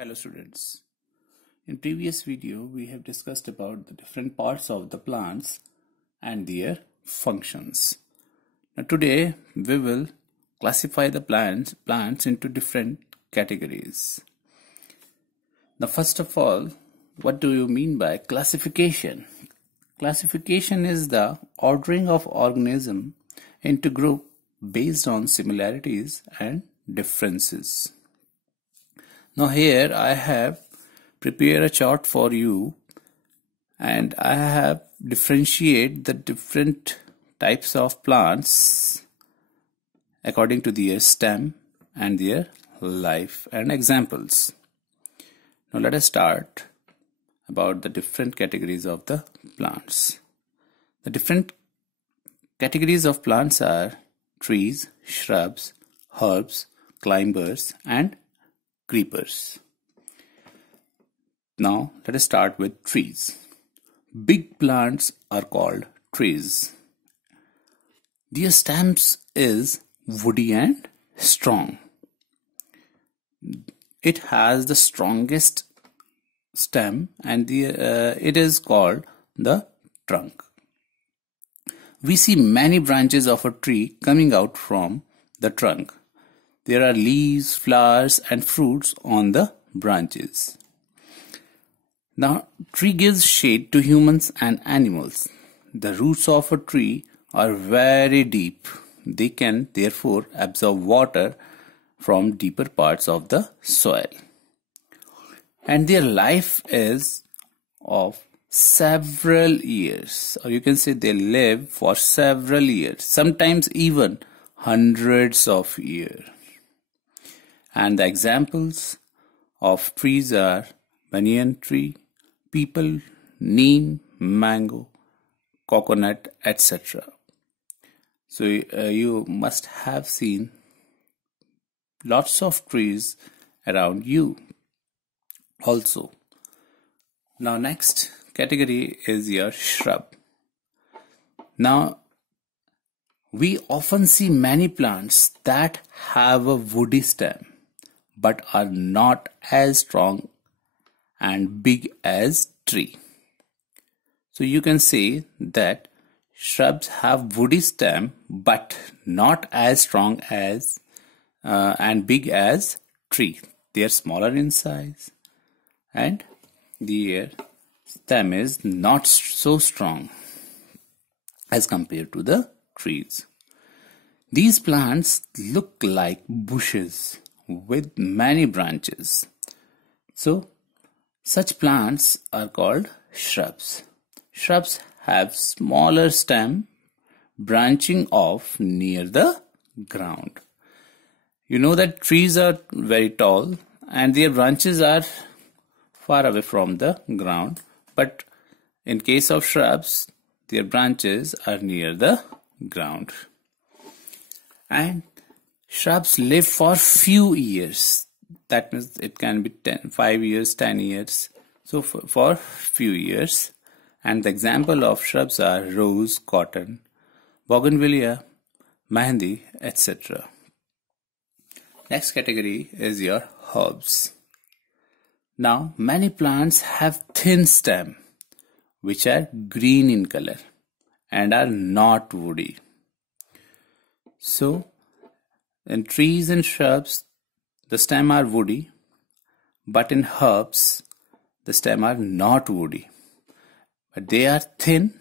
Hello students. In previous video we have discussed about the different parts of the plants and their functions. Now today we will classify the plants into different categories. Now first of all, what do you mean by classification? Classification is the ordering of organism into group based on similarities and differences. Now here I have prepared a chart for you and I have differentiate the different types of plants according to their stem and their life and examples. Now let us start about the different categories of the plants. The different categories of plants are trees, shrubs, herbs, climbers and creepers. Now let us start with trees. Big plants are called trees. Their stems is woody and strong. It has the strongest stem and it is called the trunk. We see many branches of a tree coming out from the trunk. There are leaves, flowers and fruits on the branches. Now, tree gives shade to humans and animals. The roots of a tree are very deep. They can therefore absorb water from deeper parts of the soil. And their life is of several years, or you can say they live for several years, sometimes even hundreds of years. And the examples of trees are banyan tree, peepal, neem, mango, coconut, etc. So you must have seen lots of trees around you also. Now next category is your shrub. Now we often see many plants that have a woody stem but are not as strong and big as tree. So you can say that shrubs have woody stem but not as strong as and big as tree. They are smaller in size and their stem is not so strong as compared to the trees. These plants look like bushes with many branches. So such plants are called shrubs. Shrubs have smaller stem branching off near the ground. You know that trees are very tall and their branches are far away from the ground, but in case of shrubs, their branches are near the ground. And shrubs live for few years. That means it can be 5 years, 10 years. So for few years. And the example of shrubs are rose, cotton, bougainvillea, mehendi, etc. Next category is your herbs. Now many plants have thin stem which are green in color and are not woody. So in trees and shrubs the stem are woody, but in herbs the stem are not woody, but they are thin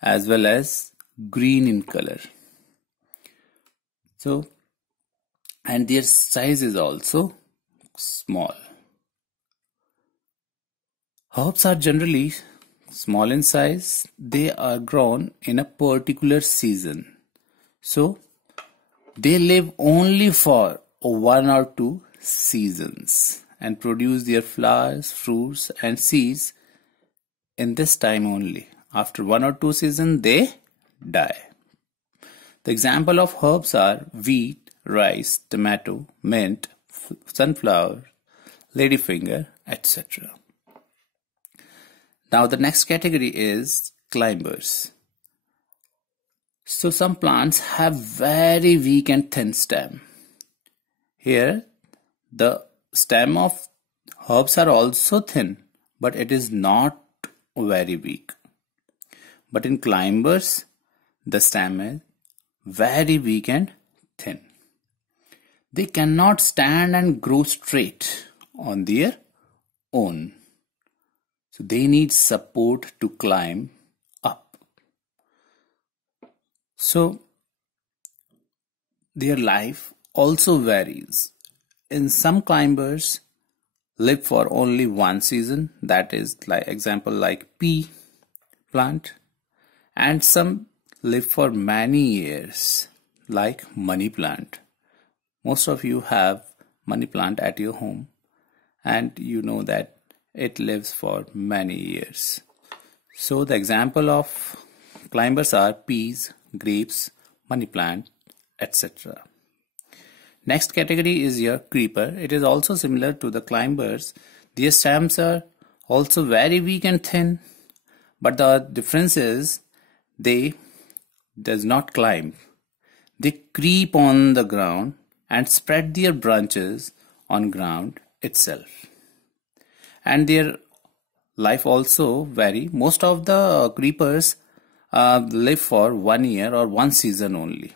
as well as green in color. So and their size is also small. Herbs are generally small in size. They are grown in a particular season. So they live only for 1 or 2 seasons and produce their flowers, fruits and seeds in this time only. After 1 or 2 seasons they die. The example of herbs are wheat, rice, tomato, mint, sunflower, ladyfinger, etc. Now the next category is climbers. So some plants have very weak and thin stem. Here the stem of Herbs are also thin, but it is not very weak. But in climbers, the stem is very weak and thin. They cannot stand and grow straight on their own. So they need support to climb up. So their life also varies. In some climbers live for only one season, that is like example like pea plant, and some live for many years like money plant. Most of you have money plant at your home and you know that it lives for many years. So the example of climbers are peas, grapes, money plant, etc. Next category is your creeper. It is also similar to the climbers. Their stems are also very weak and thin, but the difference is they does not climb. They creep on the ground and spread their branches on ground itself. And their life also vary. Most of the creepers live for 1 year or one season only.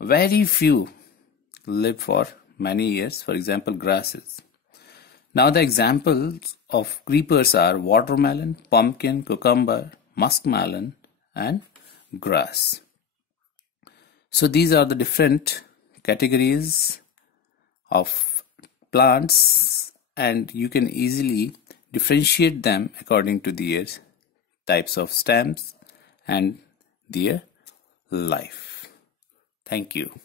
Very few live for many years, for example grasses. Now the examples of creepers are watermelon, pumpkin, cucumber, muskmelon and grass. So these are the different categories of plants and you can easily differentiate them according to their types of stems and their life. Thank you.